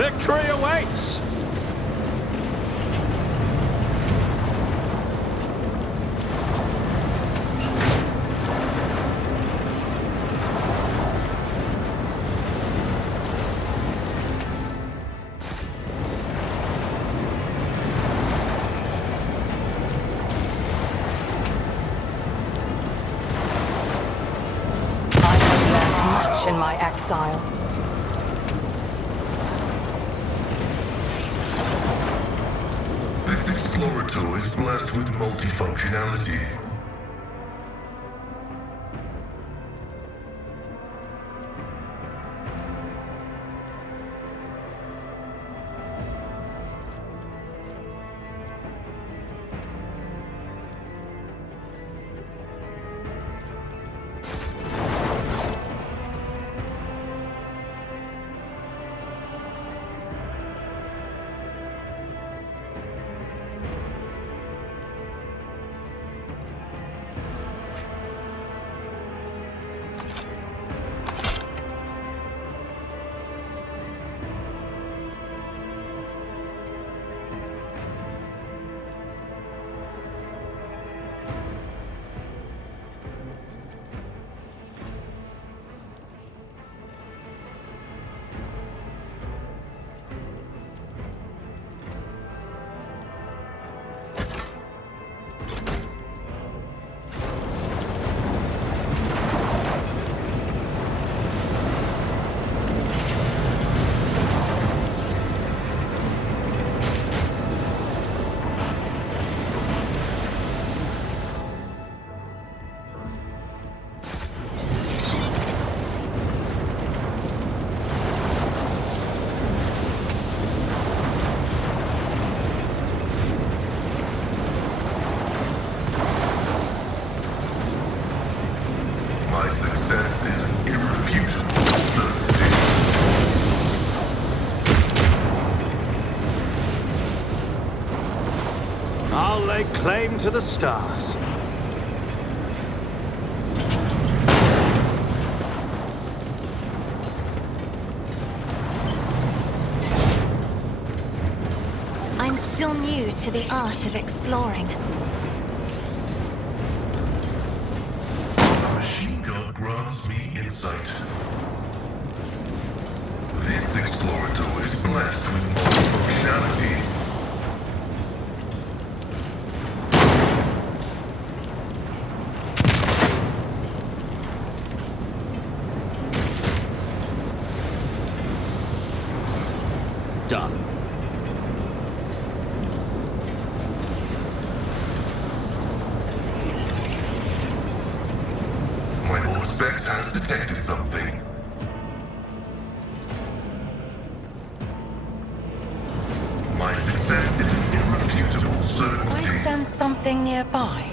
Victory awaits! I have learned much in my exile. This explorator is blessed with multifunctionality. My success is an irrefutable certainty. I'll lay claim to the stars. I'm still new to the art of exploring. A machine god grants me insight. This explorator is blessed with multifunctionality. Done. My Auspex has detected something. My success is an irrefutable certainty. I sense something nearby.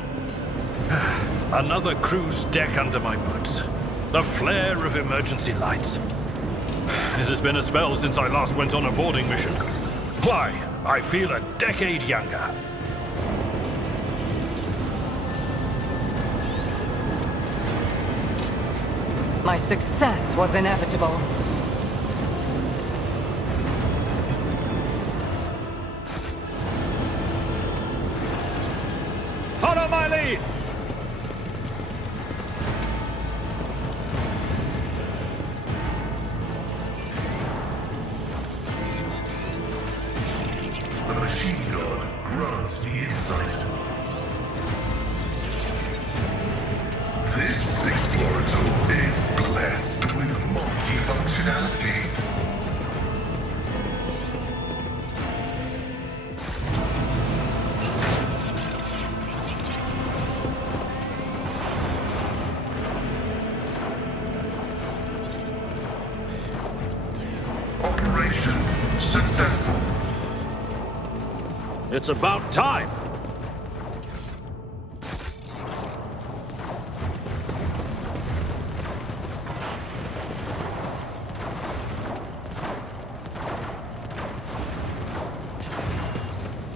Another cruise deck under my boots. The flare of emergency lights. It has been a spell since I last went on a boarding mission. Why, I feel a decade younger. My success was inevitable. Follow my lead! The machine god grants me insight. This explorator is blessed with multifunctionality. Operation successful. It's about time.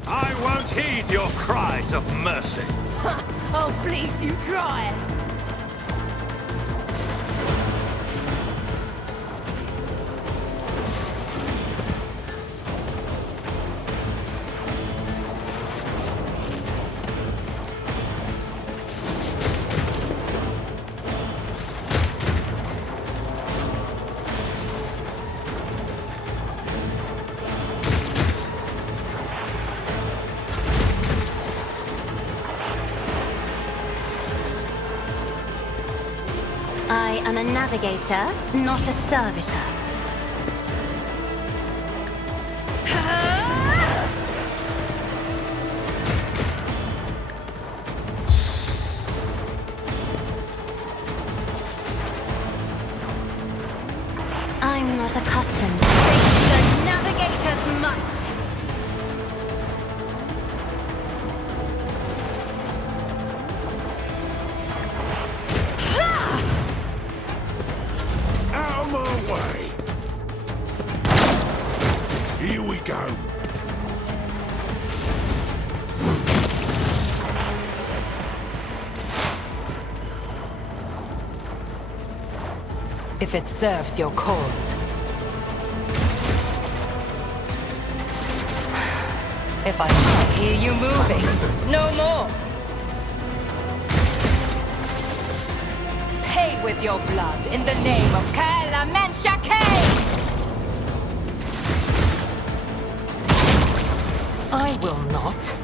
I won't heed your cries of mercy. Oh, please, you try. am a navigator, not a servitor. I'm not accustomed to the navigator's might. Out of my way! Here we go. If it serves your cause. If I can't hear you moving, no more! Pay with your blood in the name of Kalamanshake! I will not.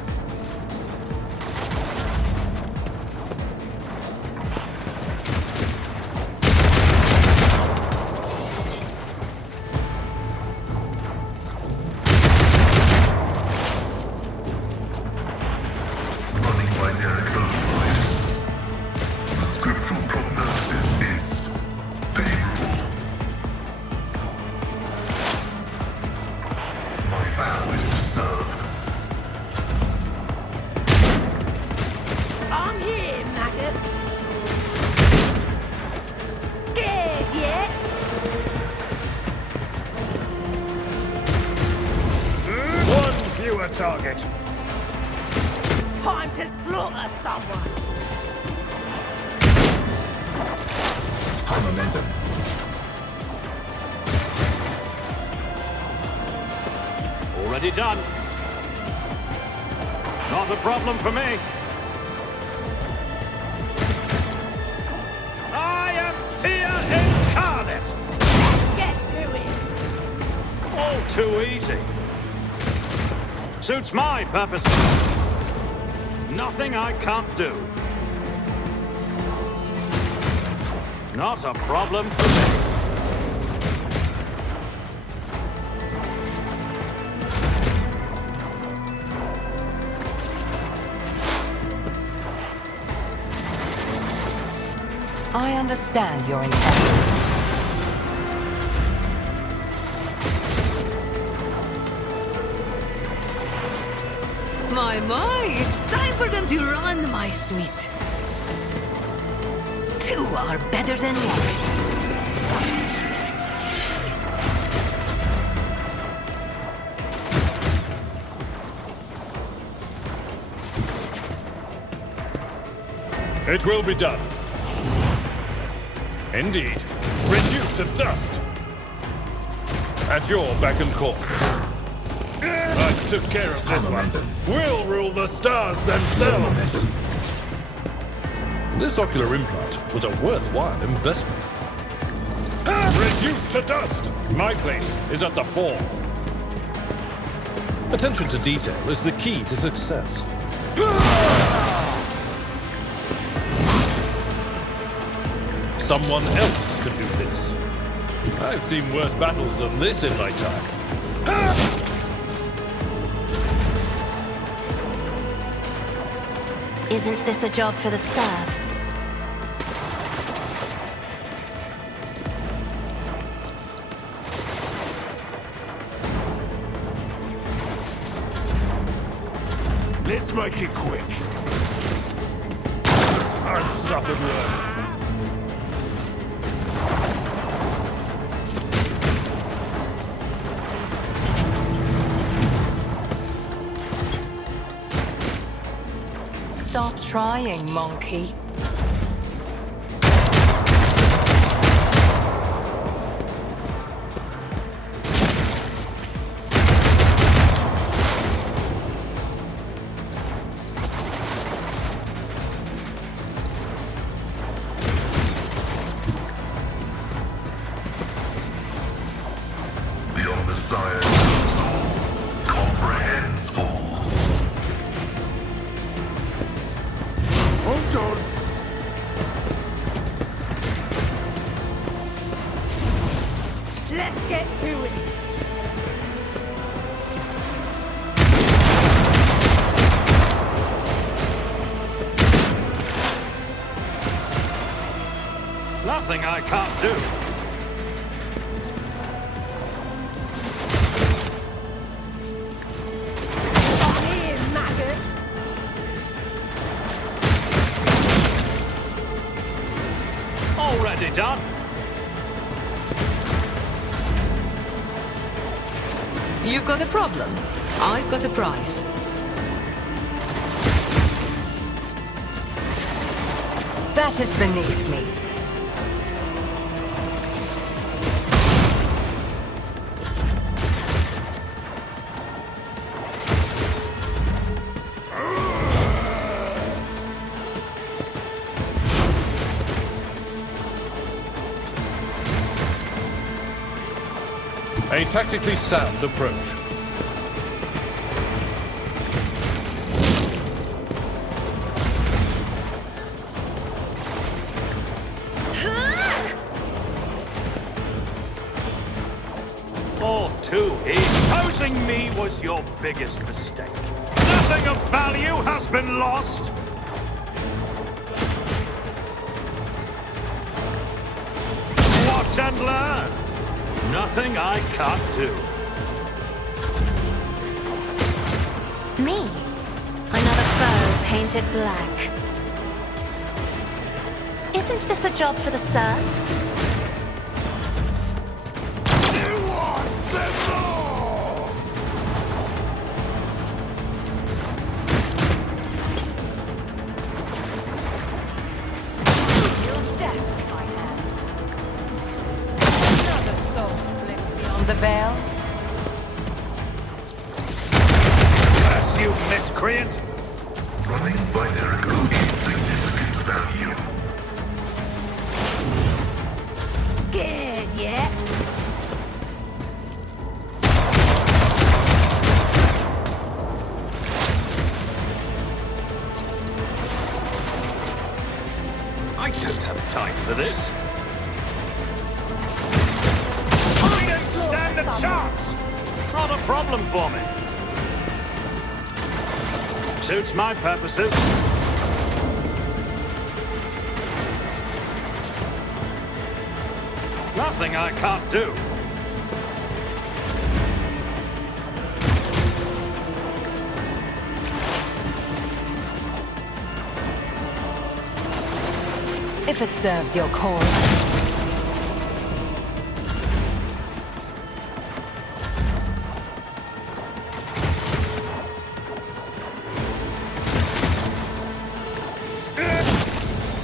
Running by their code. The scriptural prognosis is favorable. My vow is to serve. I'm here, maggot. Scared yet? One fewer target. Time to slaughter someone. High momentum. Already done. Not a problem for me. I am fear incarnate. Get to it. All too easy. Suits my purpose. Nothing I can't do. Not a problem for me. I understand your intent. My, it's time for them to run, my sweet. Two are better than one. It will be done. Indeed. Reduced to dust. At your beck and call. I took care of this one. We'll rule the stars themselves. This ocular implant was a worthwhile investment. Reduced to dust. My place is at the fore. Attention to detail is the key to success. Someone else can do this. I've seen worse battles than this in my time. Isn't this a job for the serfs? Let's make it quick. Unsuffered work. Stop trying, monkey. The Omnissiah knows all, comprehends all. Hold on. Get to it. Nothing I can't do. On here, maggot. Already done. You've got a problem. I've got a price. That is beneath me. A tactically sound approach. All too easy. Opposing me was your biggest mistake. Nothing of value has been lost. Watch and learn. Nothing I can't do. Me? Another foe painted black. Isn't this a job for the serfs? You want some more? Your death at my hands. Another soul slips beyond the veil. Curse you, miscreant! Running binary code insignificant value. Scared yet? I don't have time for this. I don't stand a chance! Not a problem for me. Suits my purposes. Nothing I can't do. If it serves your cause.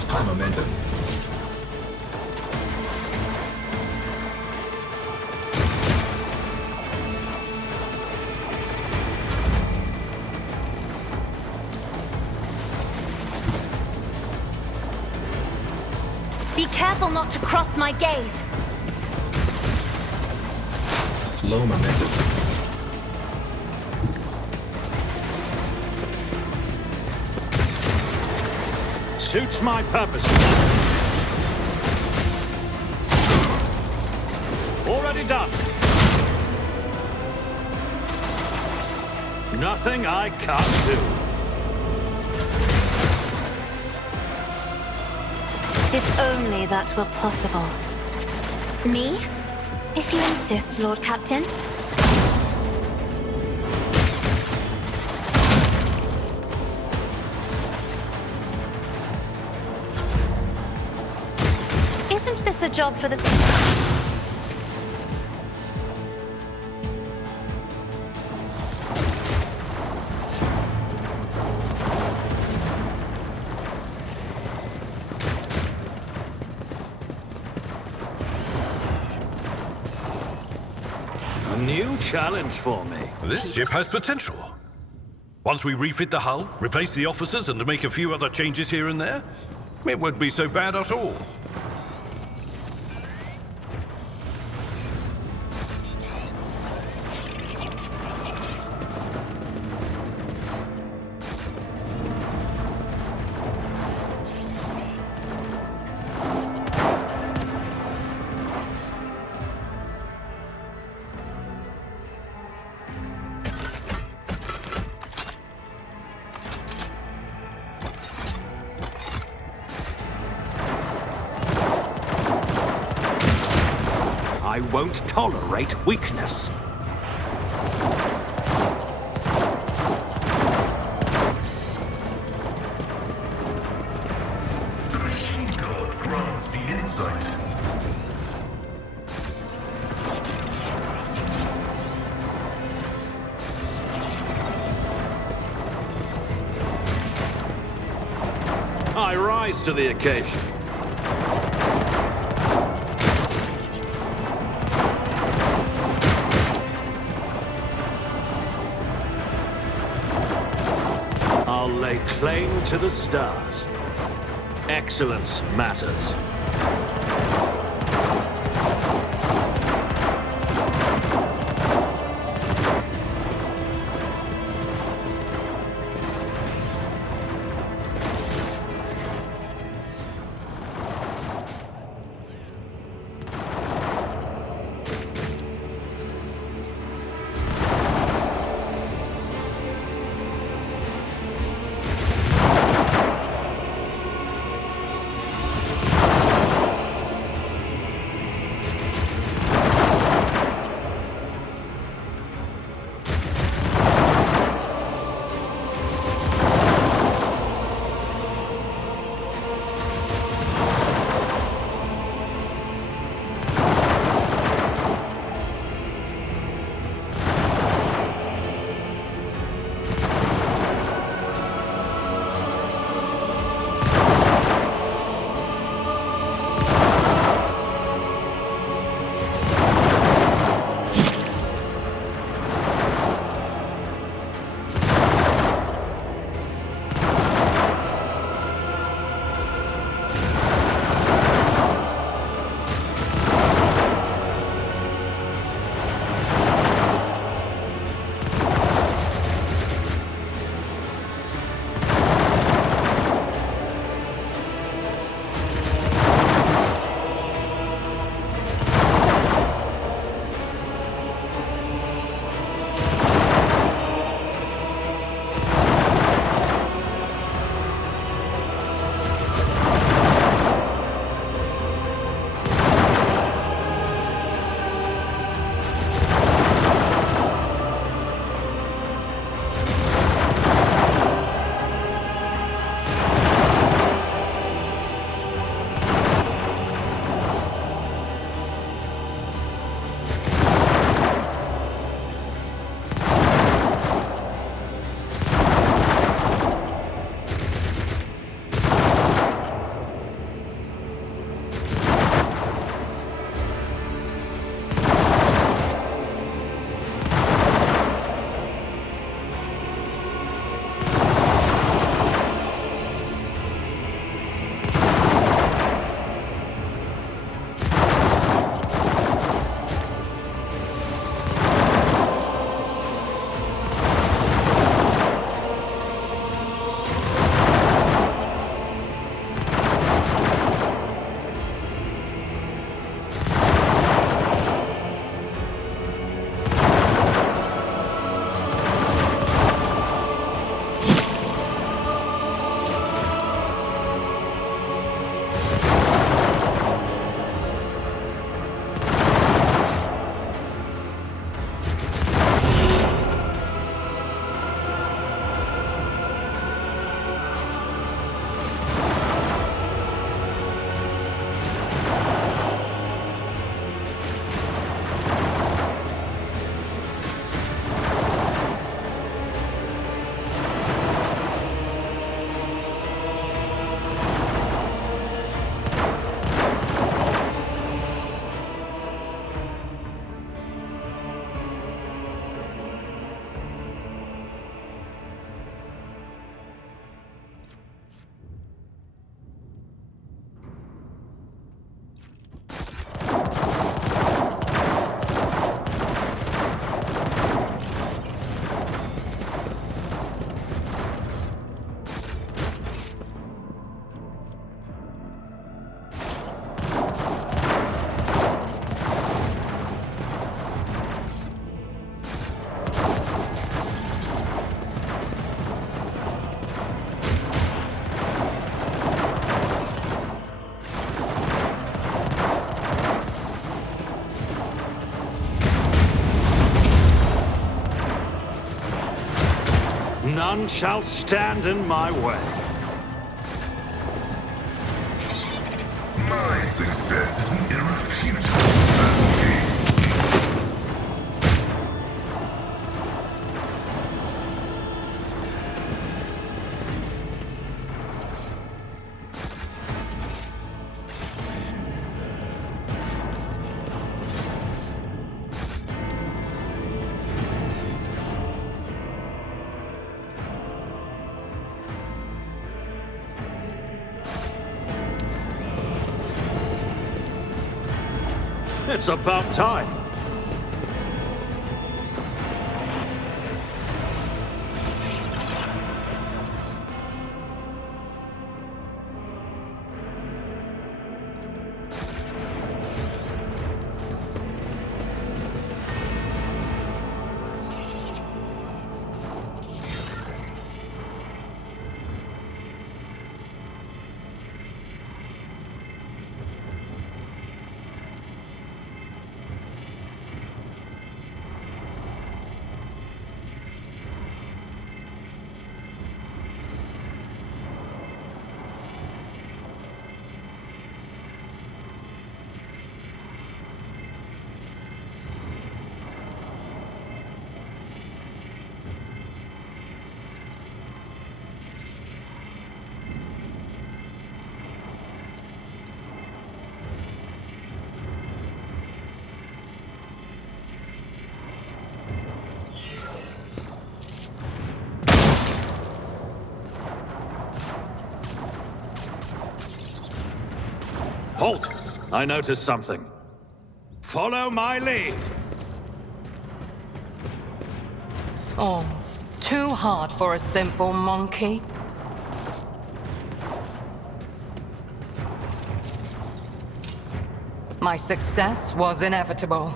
High momentum. Be careful not to cross my gaze. Low momentum. Suits my purposes. Already done. Nothing I can't do. If only that were possible. Me? If you insist, Lord Captain. Isn't this a job for the... A new challenge for me. This ship has potential. Once we refit the hull, replace the officers, and make a few other changes here and there, it won't be so bad at all. I won't tolerate weakness. The machine god grants the insight. I rise to the occasion. I'll lay claim to the stars. Excellence matters. None shall stand in my way. My success is an irrefutable certainty. It's about time. Halt! I noticed something. Follow my lead. Oh, too hard for a simple monkey. My success was inevitable.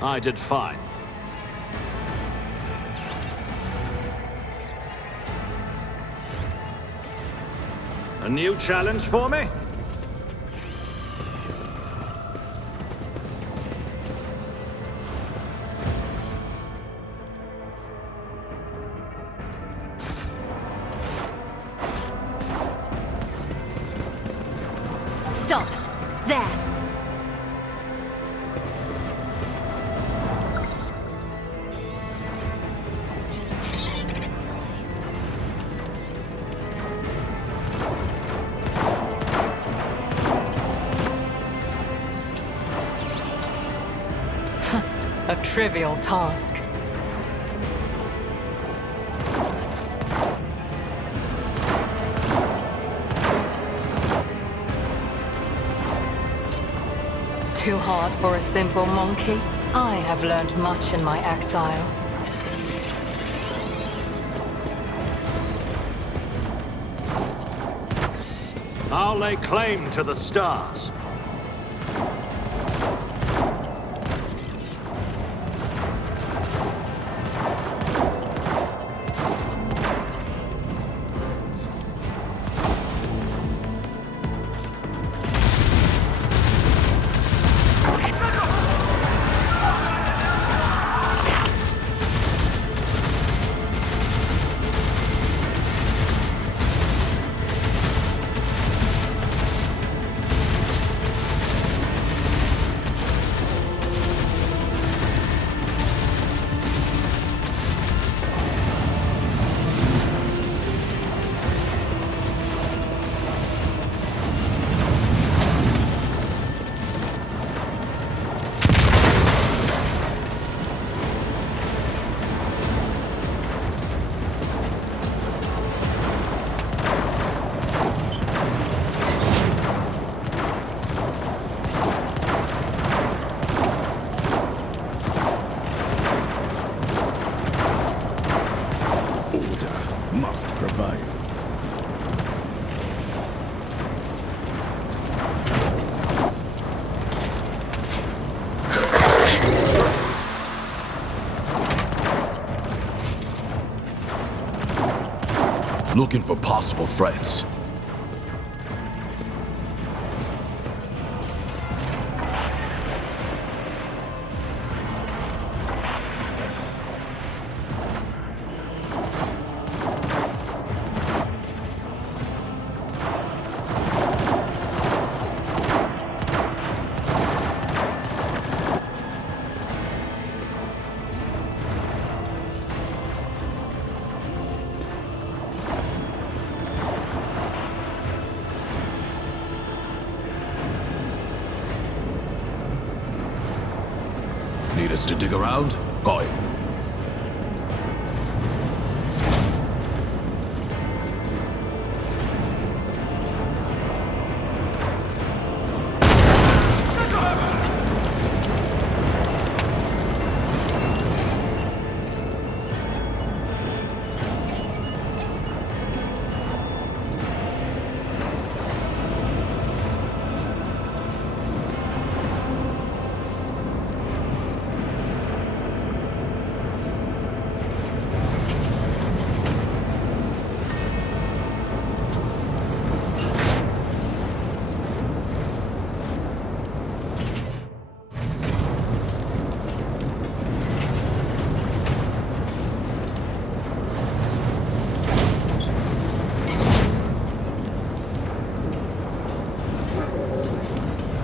I did fine. A new challenge for me? Stop. There. A trivial task. Too hard for a simple monkey? I have learned much in my exile. I'll lay claim to the stars. Looking for possible threats. Need us to dig around? Got it.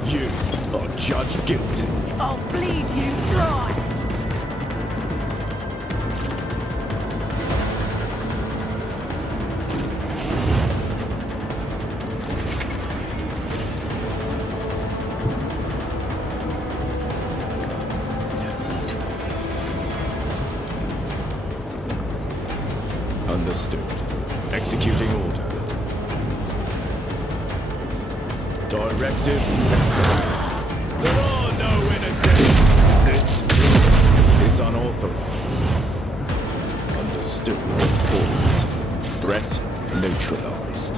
You are judged guilty. I'll bleed you dry. Understood. Executing order. Directive accepted. There are no innocents. This is unauthorized. Understood. Forward. Threat neutralized.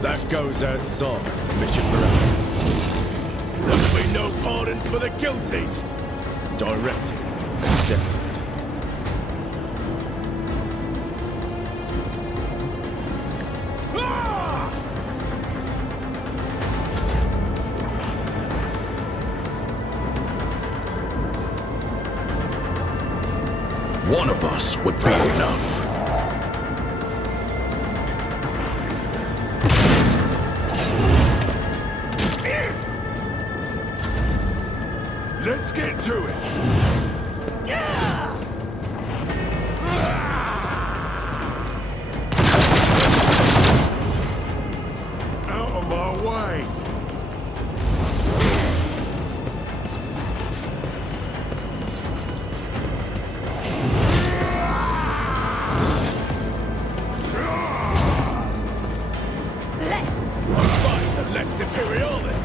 That goes outside mission parameters. There will be no pardons for the guilty. Directive accepted. Ah! One of us would be enough. Let's get to it. Out of my way. I'm fighting the Lex Imperialis.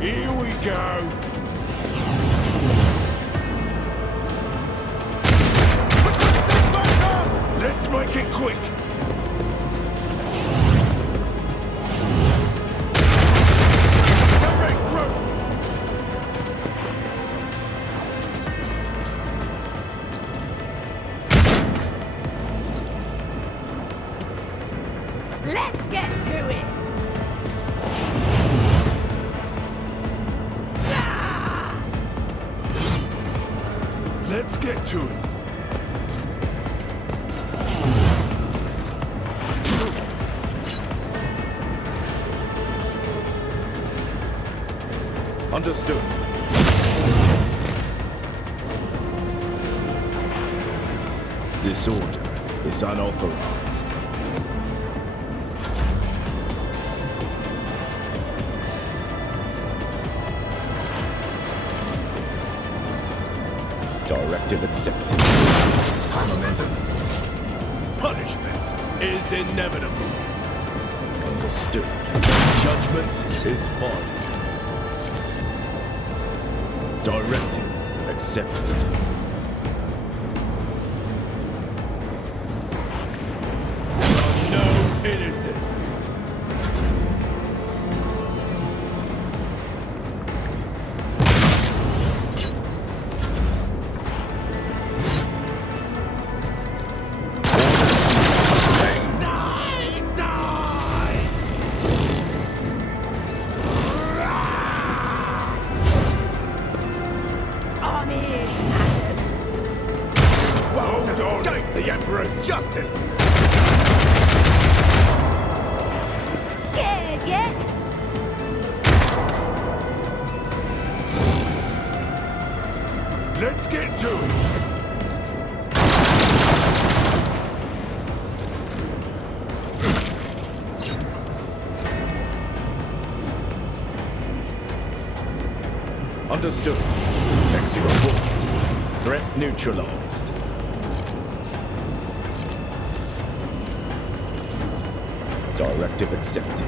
Here we go. Let's make it quick. Direct road. Let's get to it. Let's get to it. Understood. This order is unauthorized. Directive accepted. High momentum. punishment is inevitable. Understood. Judgment is final. Directive accepted. There are no innocents. The Emperor's justice! Scared yet? Let's get to it! Understood. Exit reports. Threat neutralized. Directive accepted.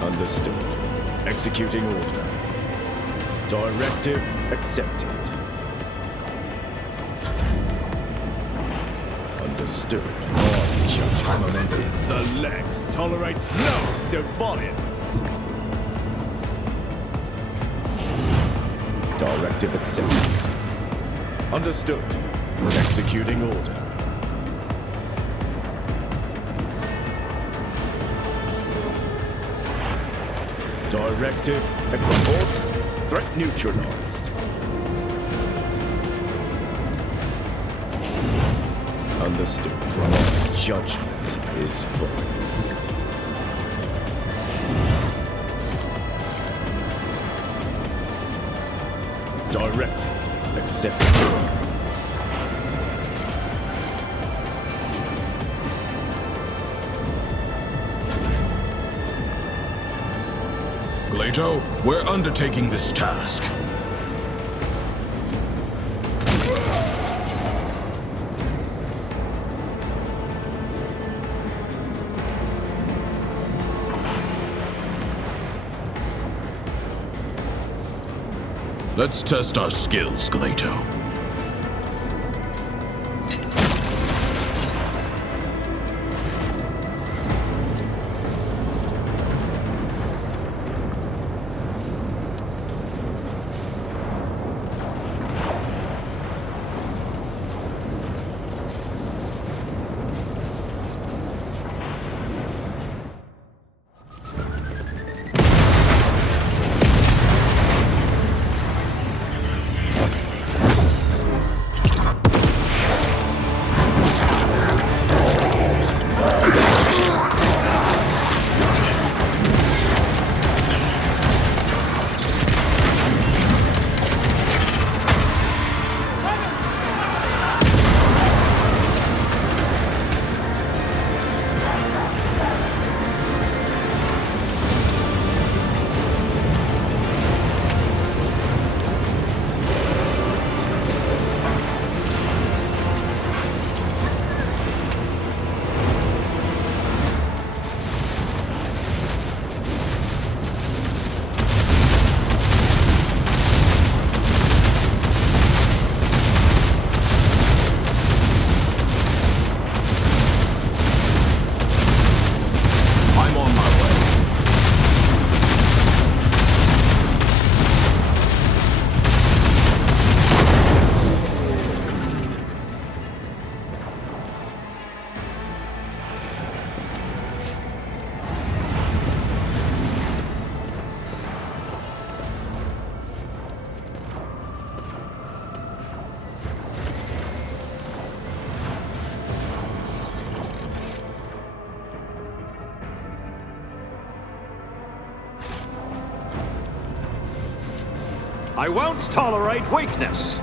Understood. Executing order. Directive accepted. Understood. My judgment is the Lex tolerates no defiance. Directive accepted. Understood. Executing order. Directive report. Threat neutralized. Understood. Judgment is fine. Directive accepted. Glato, we're undertaking this task. Let's test our skills, Glato. I won't tolerate weakness.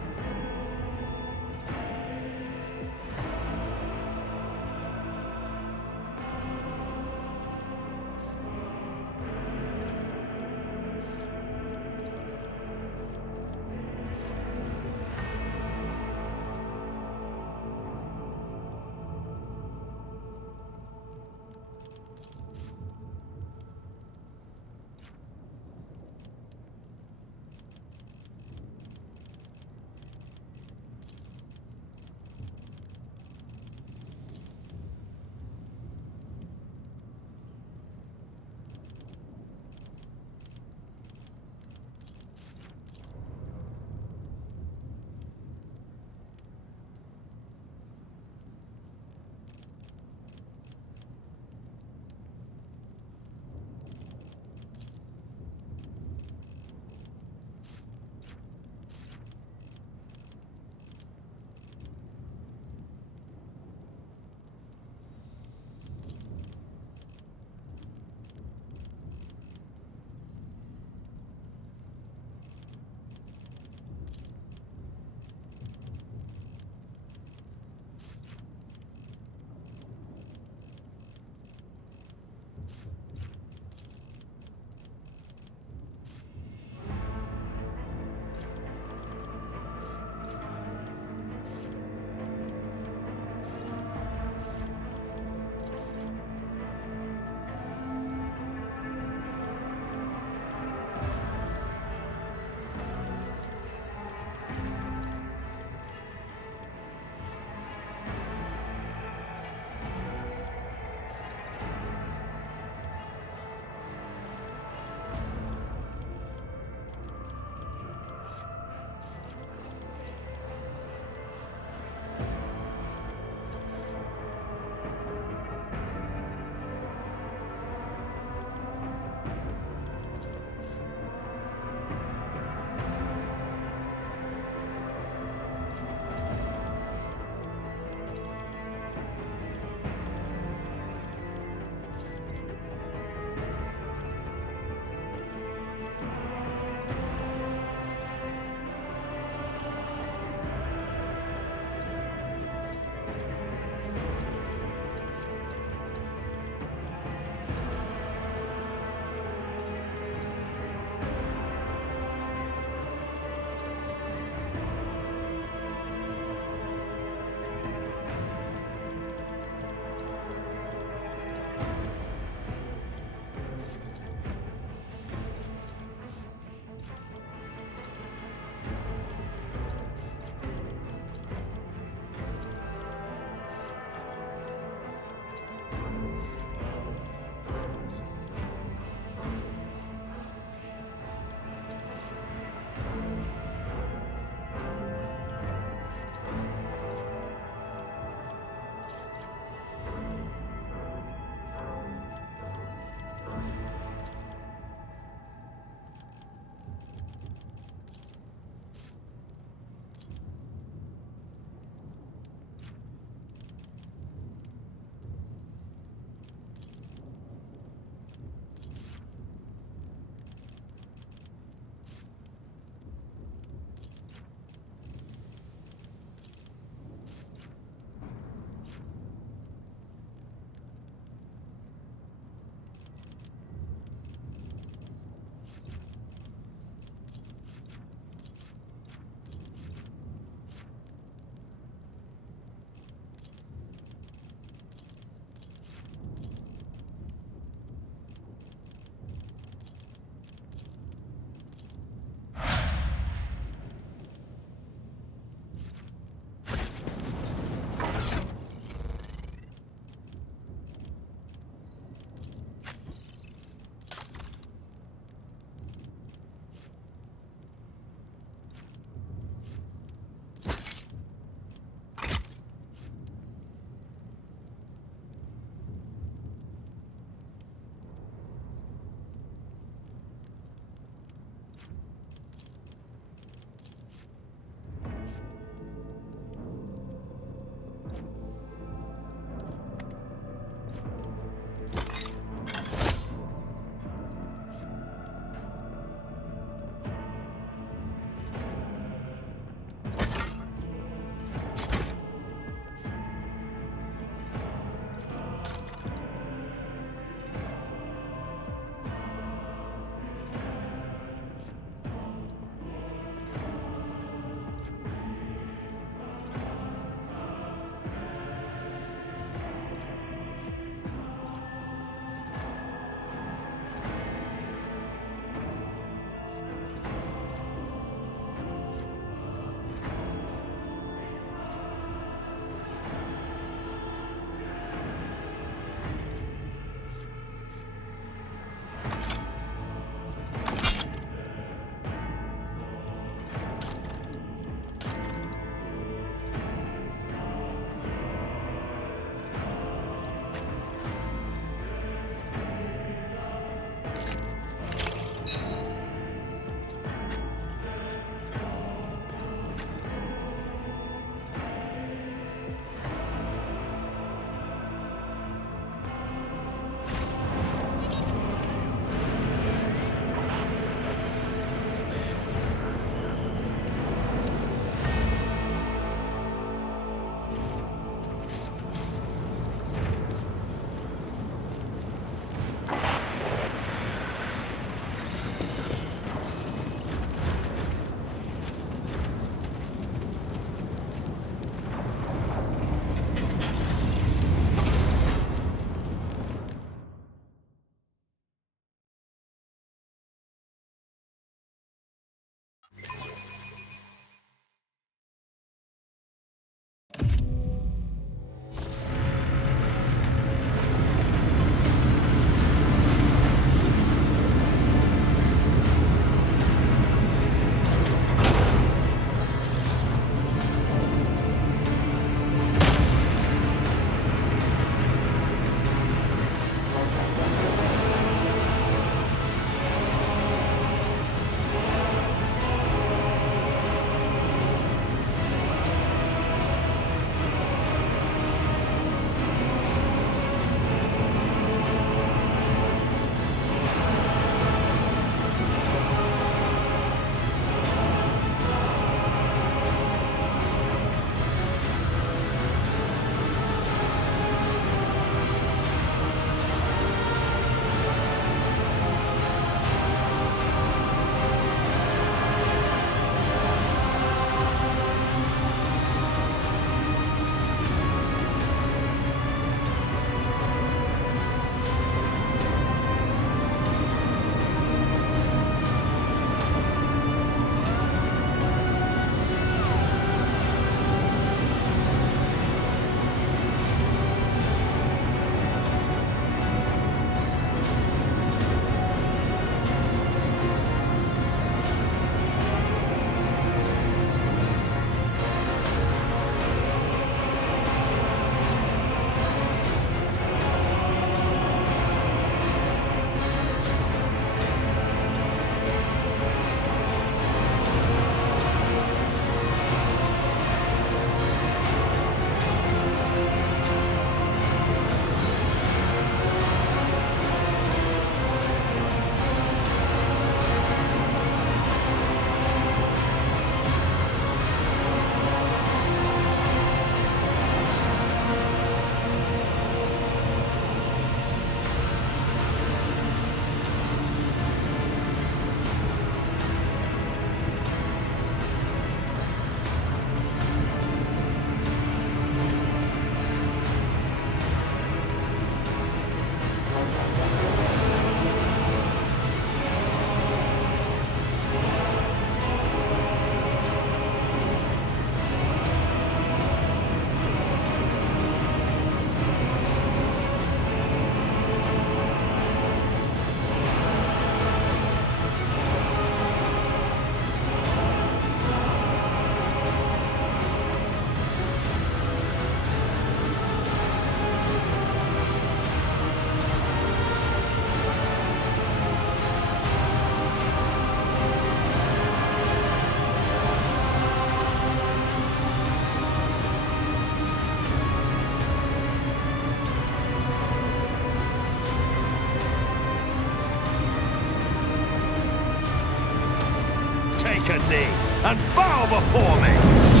Take a knee and bow before me!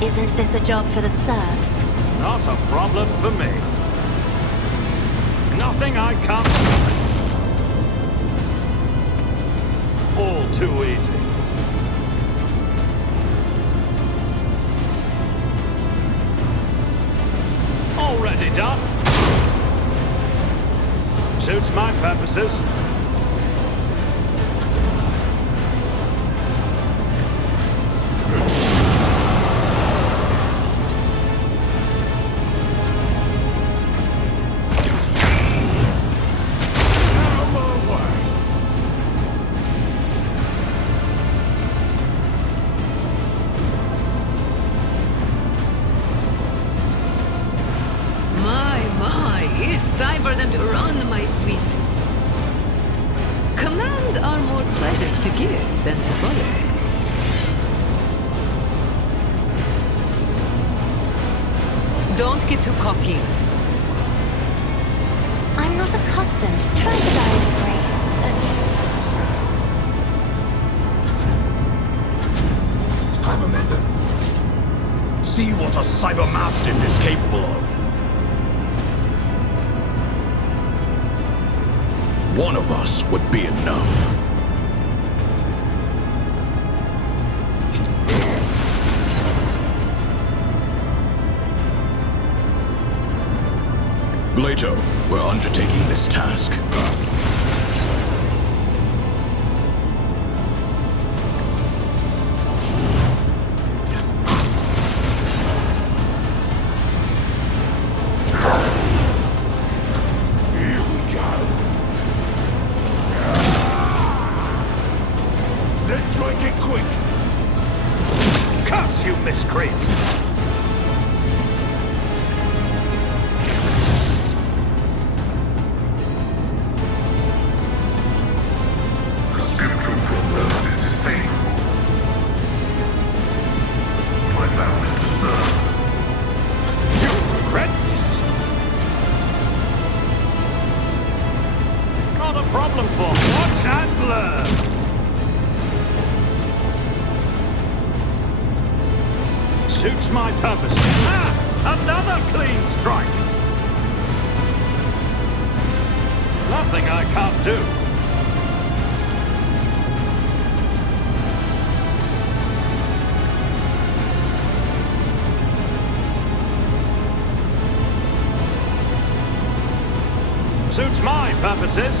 Isn't this a job for the serfs? Not a problem for me. Nothing I can't... All too easy. Already done. Suits my purposes. It's time for them to run, my sweet. Commands are more pleasant to give than to follow. Don't get too cocky. I'm not accustomed. Try to die with grace, at least. I'm a mender. See what a cyber mastiff is capable of. One of us would be enough. Later, we're undertaking this task. Suits my purpose. Ah! Another clean strike! Nothing I can't do. Suits my purposes.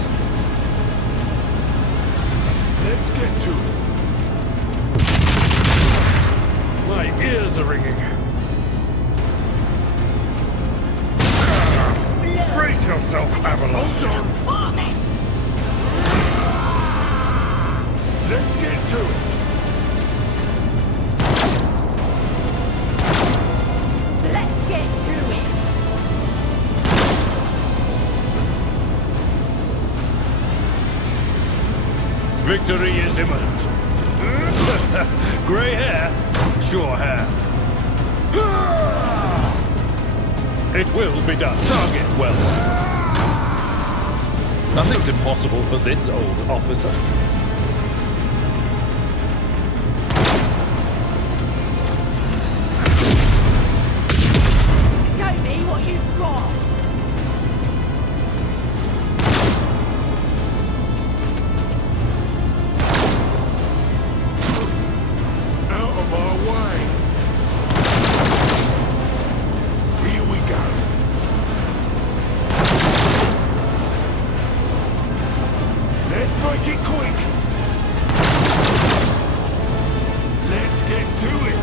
Let's get to it. My ears are ringing. Brace yourself, Avalon. Let's get to it. Let's get to it. Victory is imminent. Grey hair? Sure hair. It will be done. Target well. Nothing's impossible for this old officer. Show me what you've got. Out of our way. Here we go. Let's make it quick. Let's get to it.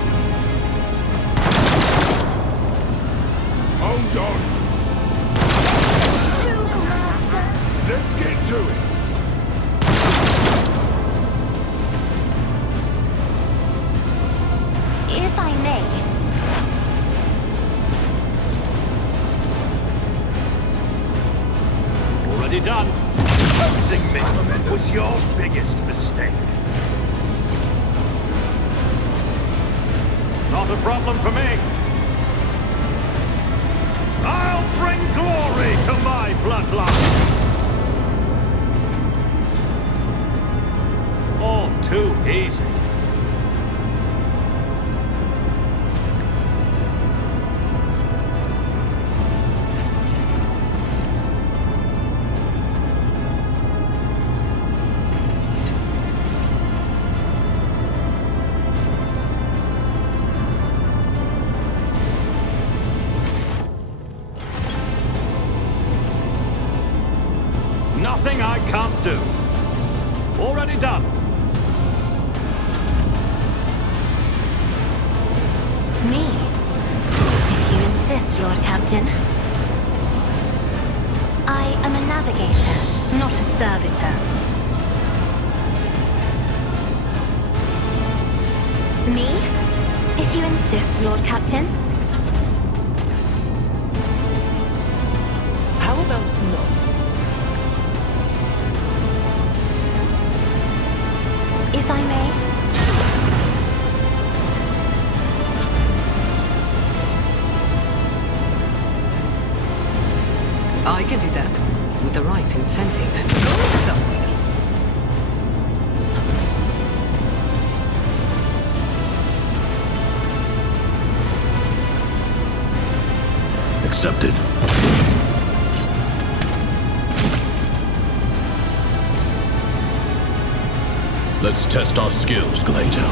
Hold on. Let's get to it. If I may, Already done. Opposing me was your biggest mistake. Not a problem for me. I'll bring glory to my bloodline. All too easy. Me? If you insist, Lord Captain. I am a navigator, not a servitor. Me? If you insist, Lord Captain. How about no? If I may. I can do that. With the right incentive. Go somewhere. Accepted. Let's test our skills, Gladio.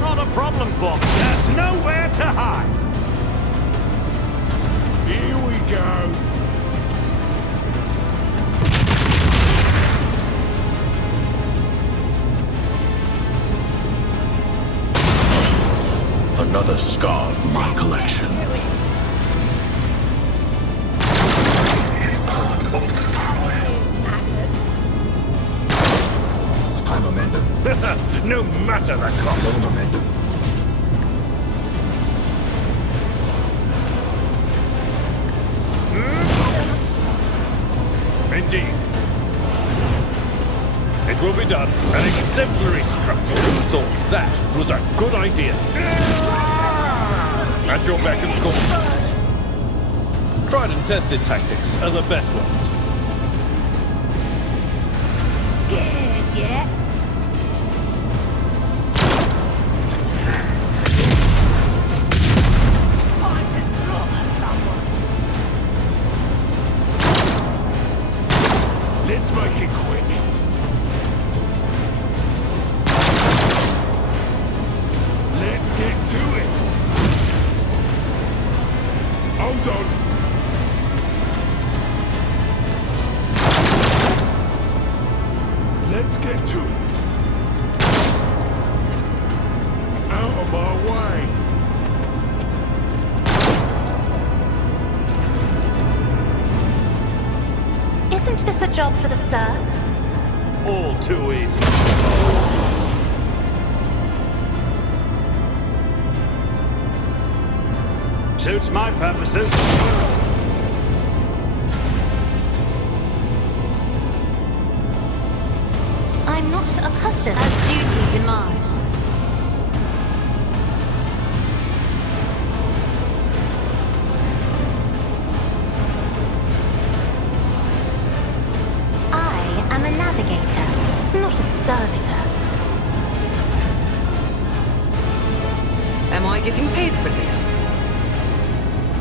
Not a problem for me. There's nowhere to hide. Here we go. Another scar for my collection. Is part of the crime. High momentum. No matter the cost. Low momentum. Indeed. It will be done. An exemplary structure. Who thought that was a good idea? At your beck and call. Tried and tested tactics are the best ones. Good, yeah? Let's make it quick. Let's get to it. Hold on. Let's get to it. Out of my way. Isn't this a job for the serfs? All too easy. Suits my purposes. I'm not accustomed as duty demands. I am a navigator, not a servitor. Am I getting paid for this?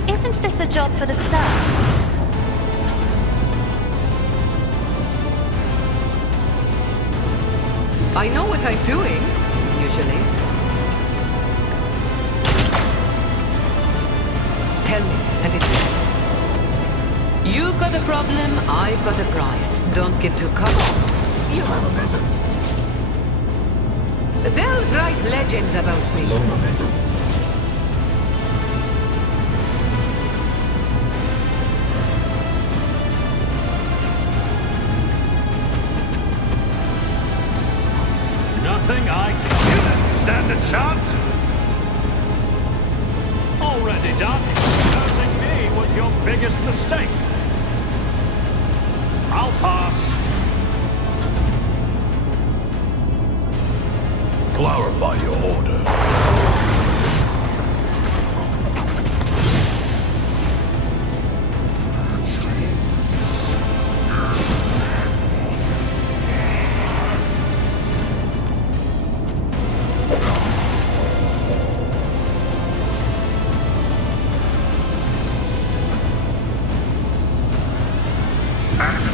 Isn't this a job for the serfs? I know what I'm doing, usually. Tell me, and it's... You've got a problem, I've got a price. Don't get too caught up. High momentum. They'll write legends about me. Low momentum. Nothing I can. You didn't stand a chance. Already done. Hurting me was your biggest mistake. I'll pass. Clarify your order.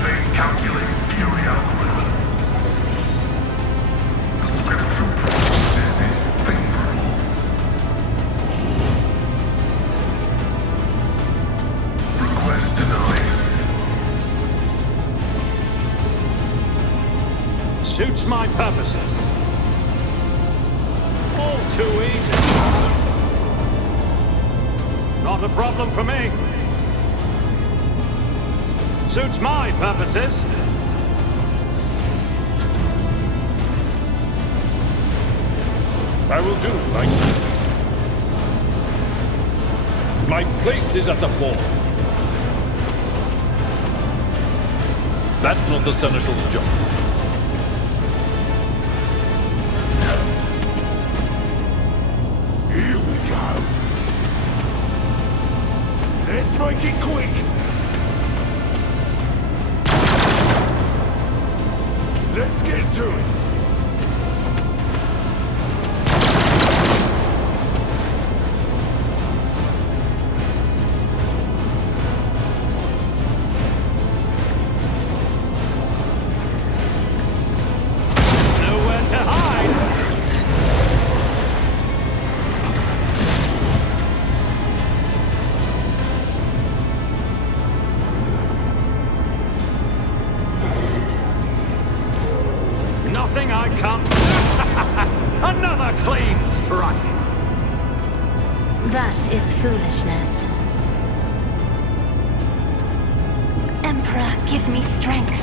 acclaimed calculated fury algorithm. The scriptural prognosis is favorable. Request denied. Suits my purposes. All too easy. Not a problem for me. Suits my purposes. I will do like that. My place is at the fore. That's not the Seneschal's job. Here we go. Let's make it quick. Let's get to it. Nowhere to hide. Nothing I can't. Another clean strike. That is foolishness. Emperor, give me strength.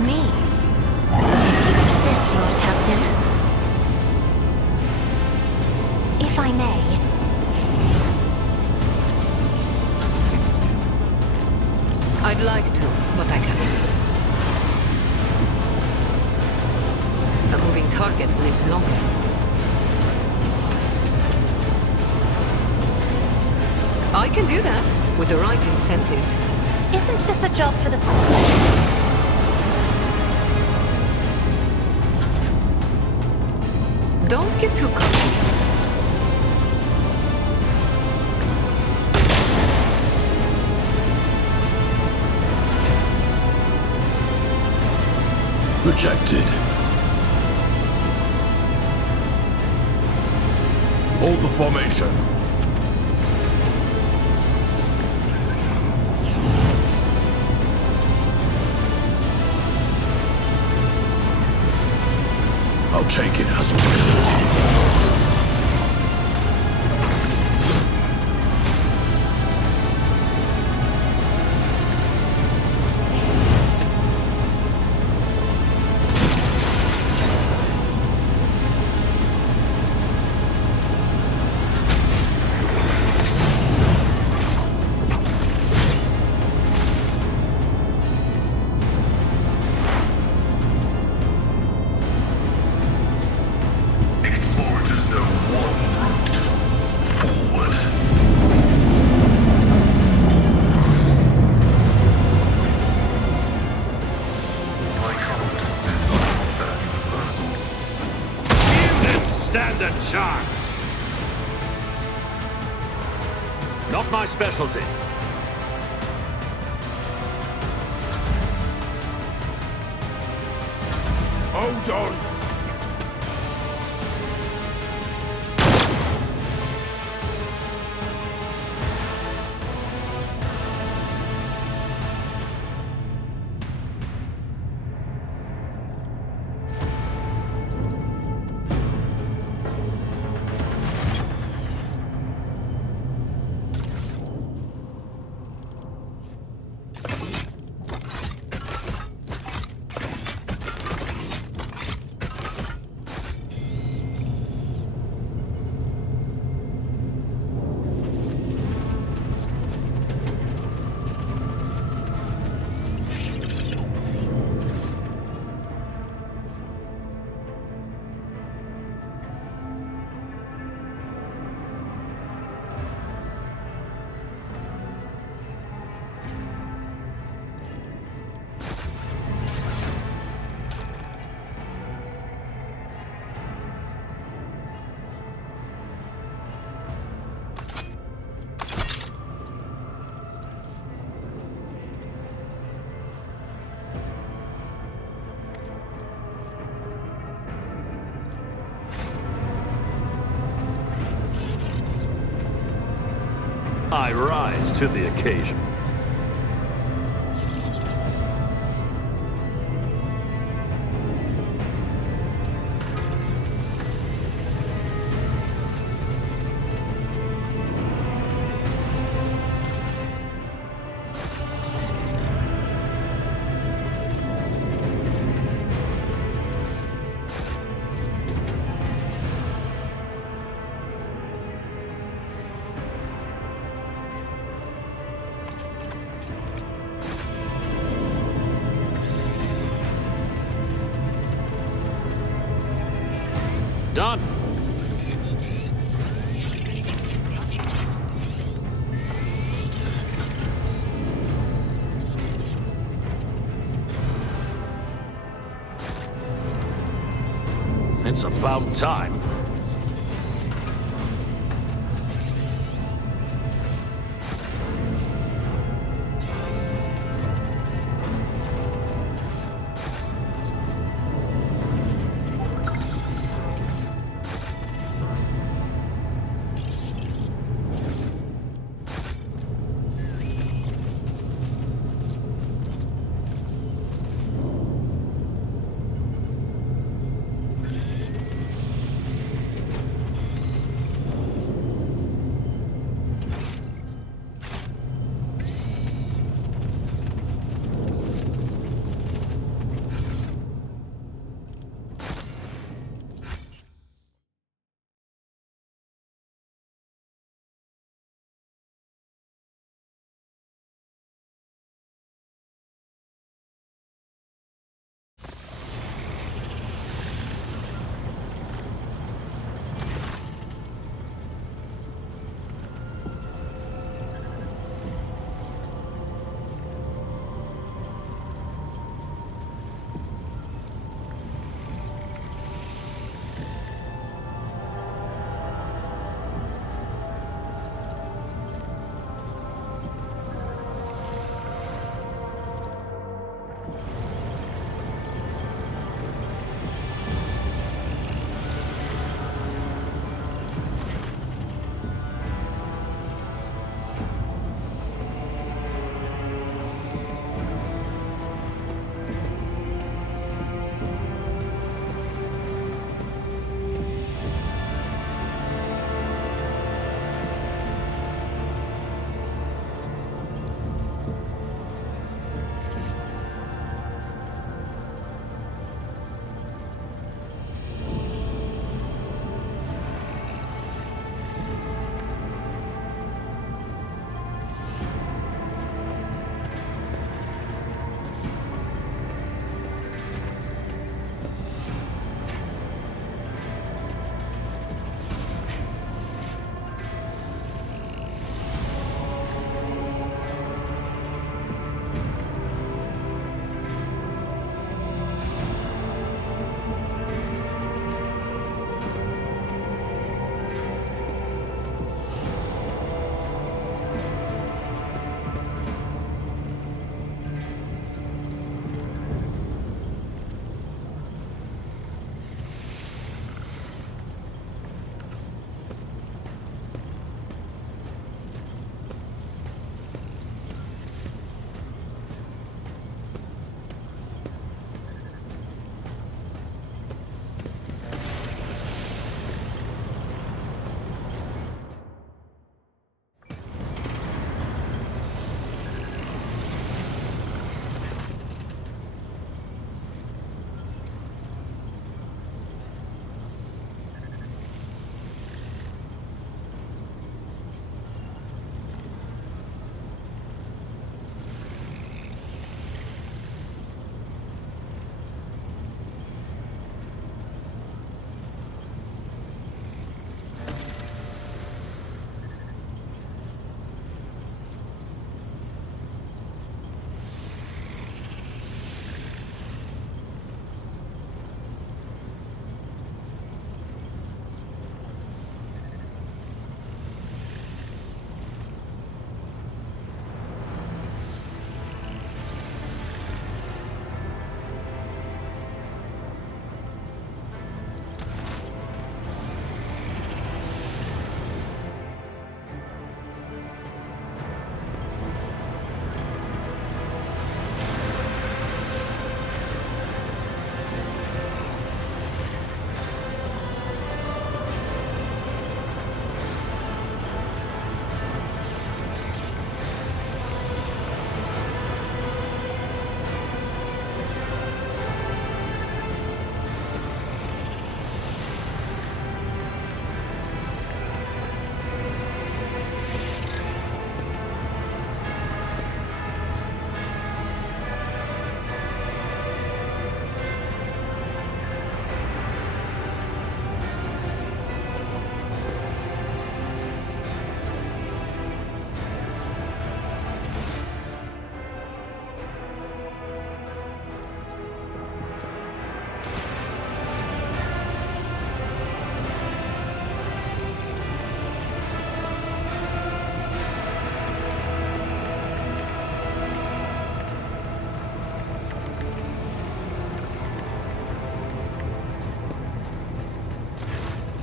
Me? If you insist, Lord Captain. If I may. I'd like to, but I can't. A moving target lives longer. I can do that, with the right incentive. Isn't this a job for the... Don't get too cocky. Rejected. Hold the formation. I'll take it as a win. Explorers know one route forward. My competences are not that universal. You didn't stand a chance. Not my specialty. Hold on. I rise to the occasion. Done. It's about time.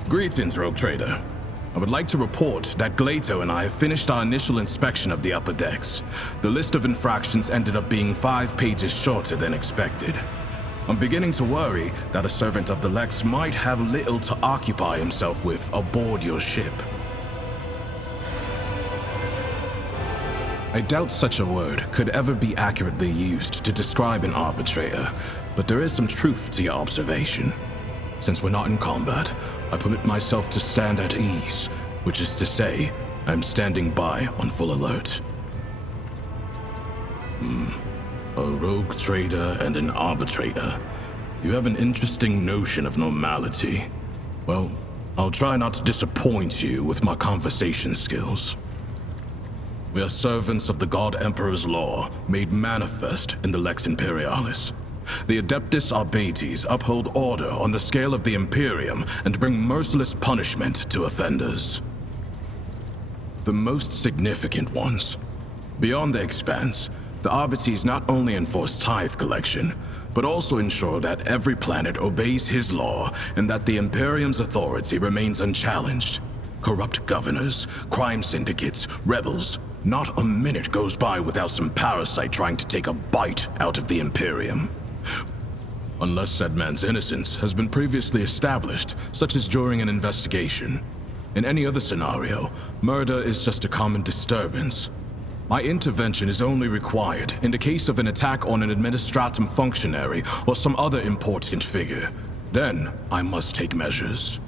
Greetings, Rogue Trader. I would like to report that Glato and I have finished our initial inspection of the upper decks. The list of infractions ended up being 5 pages shorter than expected. I'm beginning to worry that a servant of the Lex might have little to occupy himself with aboard your ship. I doubt such a word could ever be accurately used to describe an arbitrator, but there is some truth to your observation. Since we're not in combat, I permit myself to stand at ease, which is to say, I'm standing by on full alert. A rogue trader and an arbitrator. You have an interesting notion of normality. Well, I'll try not to disappoint you with my conversation skills. We are servants of the God Emperor's law, made manifest in the Lex Imperialis. The Adeptus Arbates uphold order on the scale of the Imperium and bring merciless punishment to offenders. The most significant ones. Beyond the Expanse, the Arbates not only enforce tithe collection, but also ensure that every planet obeys his law and that the Imperium's authority remains unchallenged. Corrupt governors, crime syndicates, rebels. Not a minute goes by without some parasite trying to take a bite out of the Imperium. Unless said man's innocence has been previously established, such as during an investigation. In any other scenario, murder is just a common disturbance. My intervention is only required in the case of an attack on an administratum functionary or some other important figure. Then I must take measures.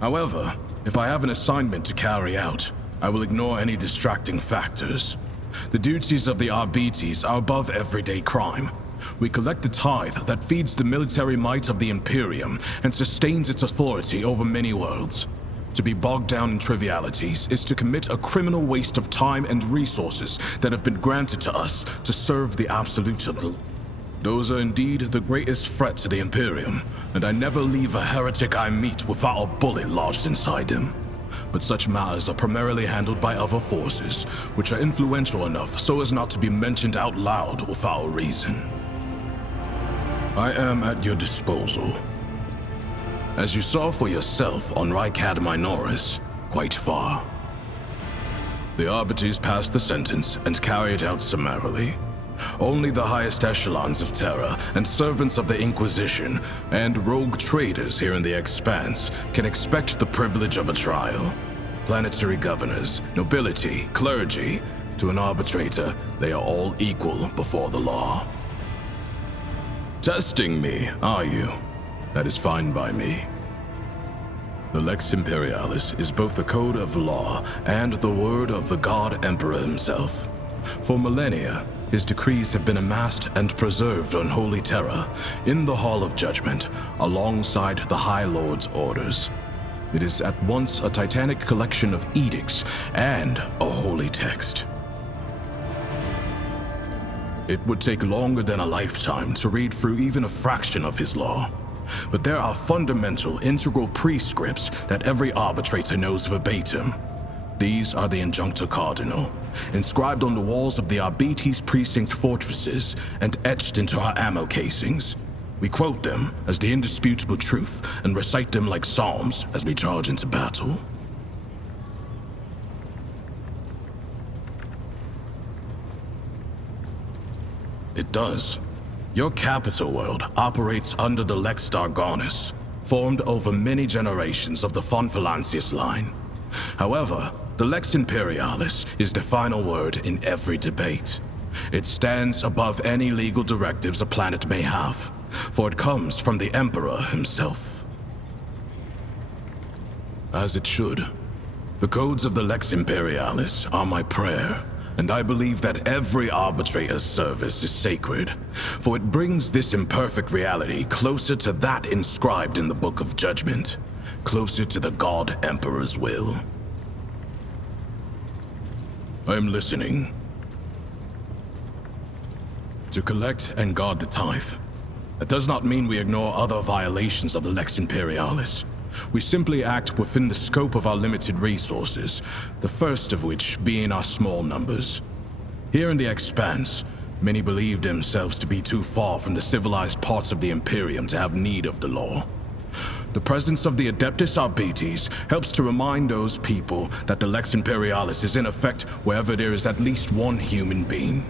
However, if I have an assignment to carry out, I will ignore any distracting factors. The duties of the Arbates are above everyday crime. We collect the tithe that feeds the military might of the Imperium and sustains its authority over many worlds. To be bogged down in trivialities is to commit a criminal waste of time and resources that have been granted to us to serve the absolute of the... Those are indeed the greatest threat to the Imperium, and I never leave a heretic I meet without a bullet lodged inside him. But such matters are primarily handled by other forces, which are influential enough so as not to be mentioned out loud without a reason. I am at your disposal. As you saw for yourself on Rykad Minoris, quite far. The Arbates passed the sentence and carried it out summarily. Only the highest echelons of Terra and servants of the Inquisition and rogue traders here in the Expanse can expect the privilege of a trial. Planetary governors, nobility, clergy, to an arbitrator, they are all equal before the law. Testing me, are you? That is fine by me. The Lex Imperialis is both the code of law and the word of the God Emperor himself. For millennia, his decrees have been amassed and preserved on Holy Terra, in the Hall of Judgment, alongside the High Lord's orders. It is at once a titanic collection of edicts and a holy text. It would take longer than a lifetime to read through even a fraction of his law. But there are fundamental, integral prescripts that every arbitrator knows verbatim. These are the Injuncta Cardinal, inscribed on the walls of the Arbates precinct fortresses and etched into our ammo casings. We quote them as the indisputable truth and recite them like psalms as we charge into battle. It does. Your capital world operates under the Lex Dargonus, formed over many generations of the Von Valancius line. However, the Lex Imperialis is the final word in every debate. It stands above any legal directives a planet may have, for it comes from the Emperor himself. As it should. The codes of the Lex Imperialis are my prayer, and I believe that every arbitrator's service is sacred, for it brings this imperfect reality closer to that inscribed in the Book of Judgment, closer to the God Emperor's will. I'm listening. To collect and guard the tithe. That does not mean we ignore other violations of the Lex Imperialis. We simply act within the scope of our limited resources, the first of which being our small numbers. Here in the Expanse, many believe themselves to be too far from the civilized parts of the Imperium to have need of the law. The presence of the Adeptus Arbites helps to remind those people that the Lex Imperialis is in effect wherever there is at least one human being.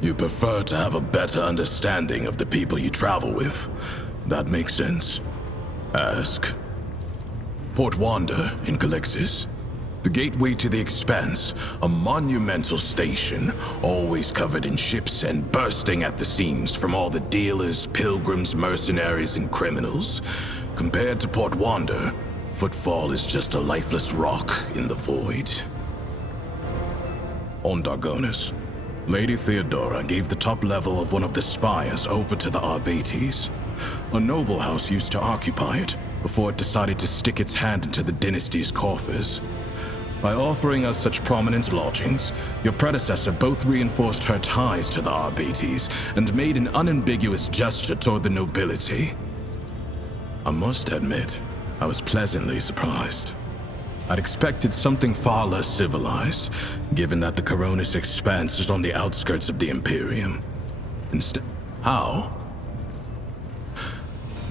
You prefer to have a better understanding of the people you travel with. That makes sense. Ask. Port Wander in Calixis. The gateway to the Expanse, a monumental station, always covered in ships and bursting at the seams from all the dealers, pilgrims, mercenaries, and criminals. Compared to Port Wander, Footfall is just a lifeless rock in the void. On Dargonus, Lady Theodora gave the top level of one of the spires over to the Arbites. A noble house used to occupy it, before it decided to stick its hand into the dynasty's coffers. By offering us such prominent lodgings, your predecessor both reinforced her ties to the Arbites and made an unambiguous gesture toward the nobility. I must admit, I was pleasantly surprised. I'd expected something far less civilized, given that the Coronis Expanse is on the outskirts of the Imperium. Instead, how?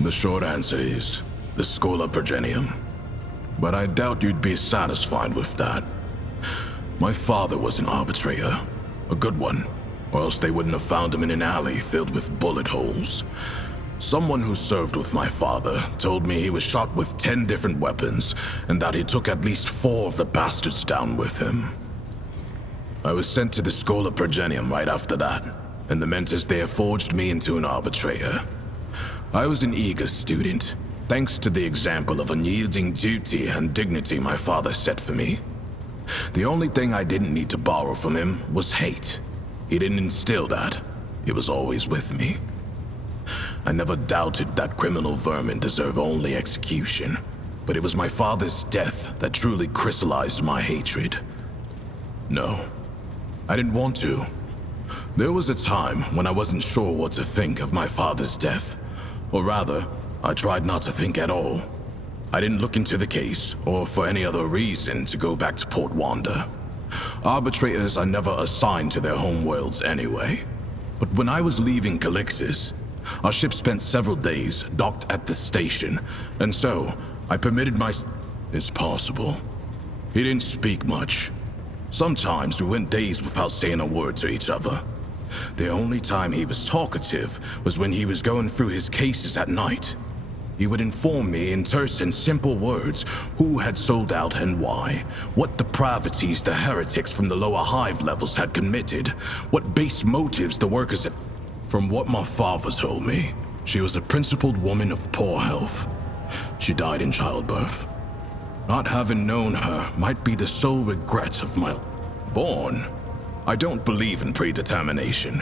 The short answer is the Schola Progenium. But I doubt you'd be satisfied with that. My father was an arbitrator, a good one, or else they wouldn't have found him in an alley filled with bullet holes. Someone who served with my father told me he was shot with 10 different weapons, and that he took at least 4 of the bastards down with him. I was sent to the Schola Progenium right after that, and the mentors there forged me into an arbitrator. I was an eager student, thanks to the example of unyielding duty and dignity my father set for me. The only thing I didn't need to borrow from him was hate. He didn't instill that. It was always with me. I never doubted that criminal vermin deserve only execution, but it was my father's death that truly crystallized my hatred. No, I didn't want to. There was a time when I wasn't sure what to think of my father's death, or rather, I tried not to think at all. I didn't look into the case, or for any other reason, to go back to Port Wander. Arbitrators are never assigned to their homeworlds anyway. But when I was leaving Calixis, our ship spent several days docked at the station, and so I permitted my... It's possible. He didn't speak much. Sometimes we went days without saying a word to each other. The only time he was talkative was when he was going through his cases at night. He would inform me in terse and simple words who had sold out and why, what depravities the heretics from the lower hive levels had committed, what base motives the workers had... From what my father told me, she was a principled woman of poor health. She died in childbirth. Not having known her might be the sole regret of my... Born? I don't believe in predetermination,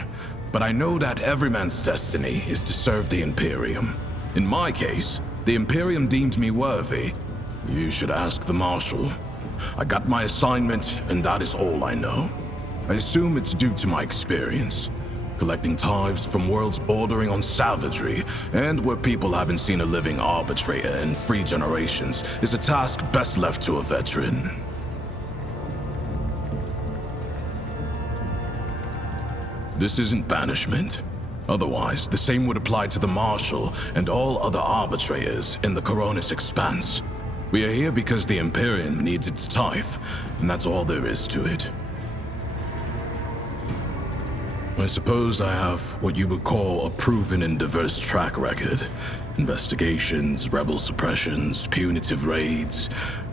but I know that every man's destiny is to serve the Imperium. In my case, the Imperium deemed me worthy. You should ask the Marshal. I got my assignment, and that is all I know. I assume it's due to my experience. Collecting tithes from worlds bordering on savagery, and where people haven't seen a living arbitrator in 3 generations, is a task best left to a veteran. This isn't banishment. Otherwise, the same would apply to the Marshal and all other arbitrators in the Coronis Expanse. We are here because the Imperium needs its tithe, and that's all there is to it. I suppose I have what you would call a proven and diverse track record. Investigations, rebel suppressions, punitive raids,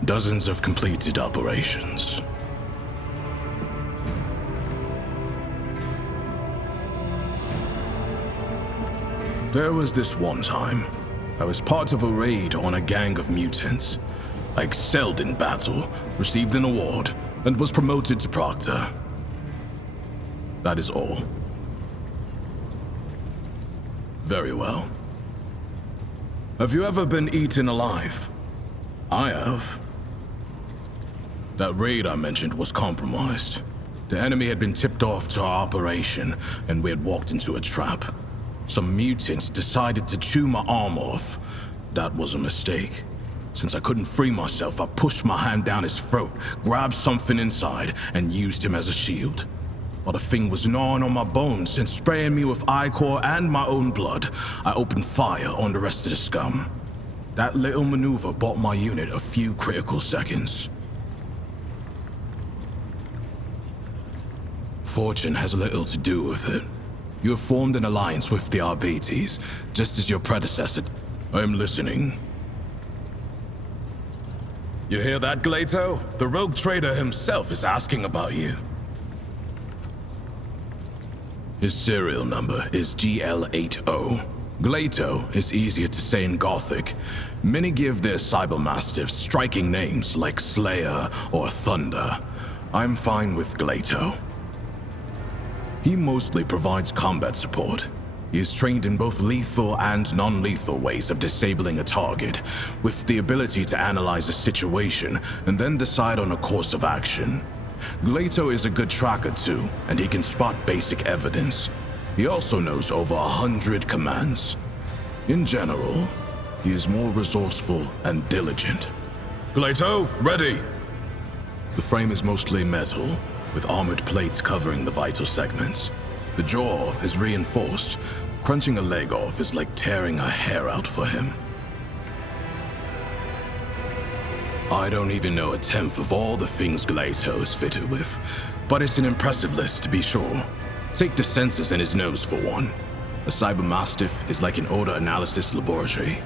dozens of completed operations. There was this one time. I was part of a raid on a gang of mutants. I excelled in battle, received an award, and was promoted to Proctor. That is all. Very well. Have you ever been eaten alive? I have. That raid I mentioned was compromised. The enemy had been tipped off to our operation, and we had walked into a trap. Some mutants decided to chew my arm off. That was a mistake. Since I couldn't free myself, I pushed my hand down his throat, grabbed something inside, and used him as a shield. While the thing was gnawing on my bones and spraying me with ichor and my own blood, I opened fire on the rest of the scum. That little maneuver bought my unit a few critical seconds. Fortune has little to do with it. You have formed an alliance with the Arbites, just as your predecessor. I am listening. You hear that, Glato? The rogue trader himself is asking about you. His serial number is GL80. Glato is easier to say in Gothic. Many give their cybermastiffs striking names like Slayer or Thunder. I'm fine with Glato. He mostly provides combat support. He is trained in both lethal and non-lethal ways of disabling a target, with the ability to analyze a situation and then decide on a course of action. Glato is a good tracker too, and he can spot basic evidence. He also knows over 100 commands. In general, he is more resourceful and diligent. Glato, ready! The frame is mostly metal, with armored plates covering the vital segments. The jaw is reinforced. Crunching a leg off is like tearing a hair out for him. I don't even know a tenth of all the things Glato is fitted with, but it's an impressive list to be sure. Take the sensors in his nose for one. A cybermastiff is like an odor analysis laboratory.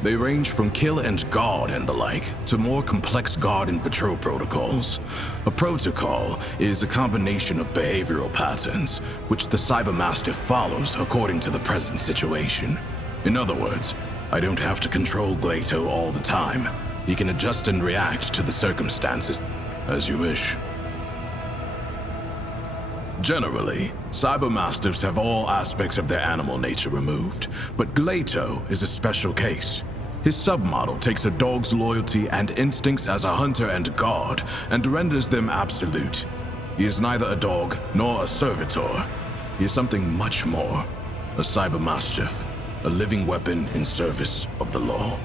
They range from kill and guard and the like, to more complex guard and patrol protocols. A protocol is a combination of behavioral patterns, which the cybermastiff follows according to the present situation. In other words, I don't have to control Glato all the time. He can adjust and react to the circumstances, as you wish. Generally, cybermastiffs have all aspects of their animal nature removed, but Glato is a special case. His submodel takes a dog's loyalty and instincts as a hunter and guard, and renders them absolute. He is neither a dog nor a servitor. He is something much more. A cybermastiff, a living weapon in service of the law.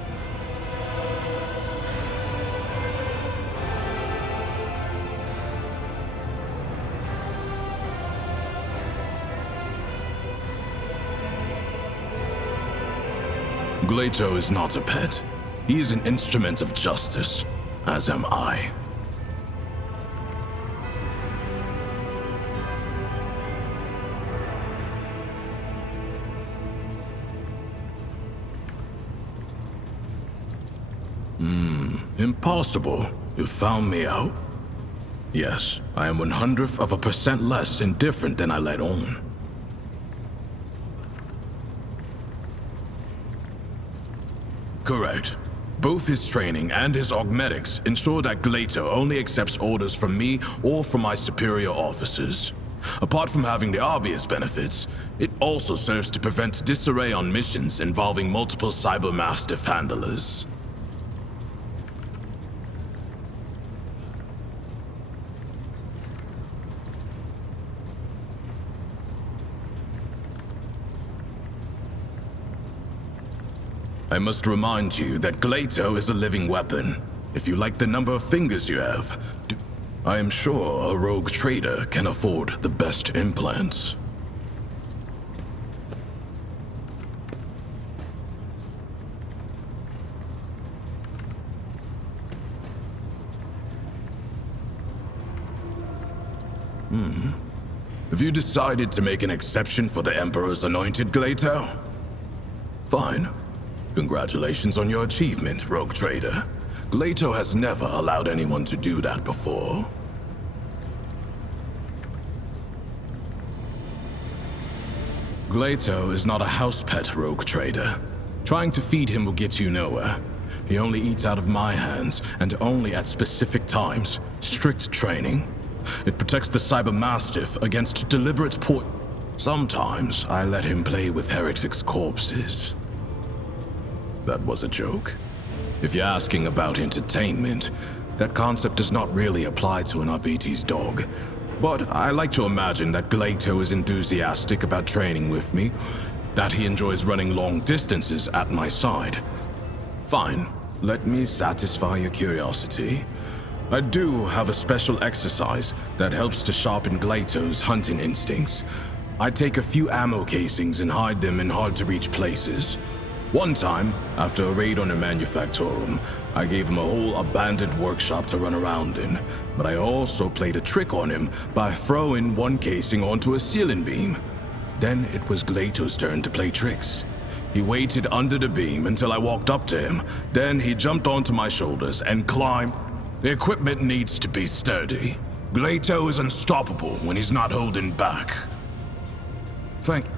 Glato is not a pet. He is an instrument of justice, as am I. Impossible. You found me out. Yes, I am 1/100% less indifferent than I let on. Correct. Both his training and his augmetics ensure that Glato only accepts orders from me or from my superior officers. Apart from having the obvious benefits, it also serves to prevent disarray on missions involving multiple cybermastiff handlers. I must remind you that Glato is a living weapon. If you like the number of fingers you have, I am sure a rogue trader can afford the best implants. Have you decided to make an exception for the Emperor's anointed, Glato? Fine. Congratulations on your achievement, rogue trader. Glato has never allowed anyone to do that before. Glato is not a house pet, rogue trader. Trying to feed him will get you nowhere. He only eats out of my hands, and only at specific times. Strict training. It protects the cybermastiff against deliberate Sometimes I let him play with heretics' corpses. That was a joke. If you're asking about entertainment, that concept does not really apply to an Arbite's dog. But I like to imagine that Glato is enthusiastic about training with me, that he enjoys running long distances at my side. Fine, let me satisfy your curiosity. I do have a special exercise that helps to sharpen Glato's hunting instincts. I take a few ammo casings and hide them in hard-to-reach places. One time, after a raid on a manufactorum, I gave him a whole abandoned workshop to run around in, but I also played a trick on him by throwing one casing onto a ceiling beam. Then it was Glato's turn to play tricks. He waited under the beam until I walked up to him. Then he jumped onto my shoulders and climbed. The equipment needs to be sturdy. Glato is unstoppable when he's not holding back. Thank you.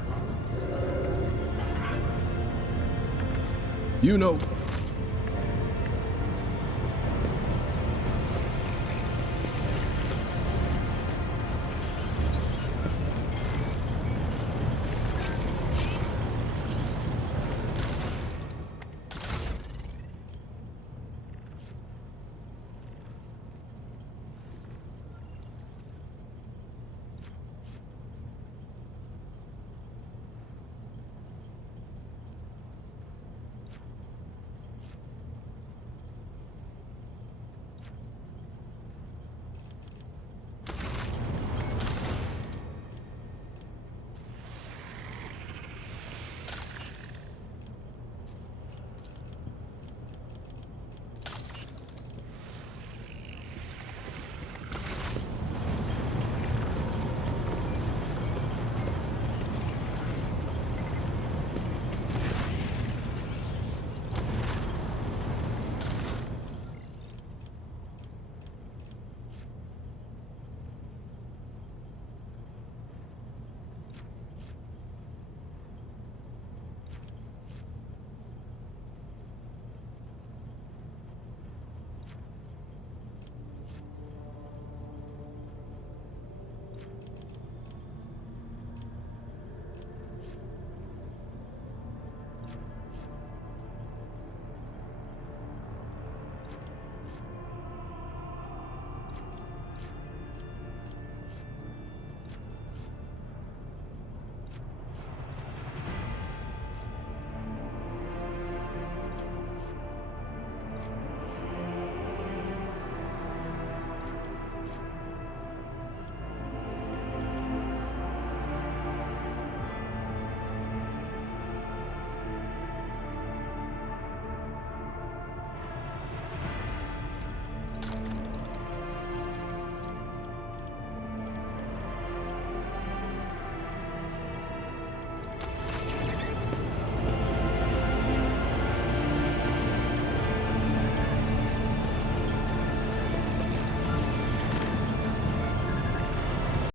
You know,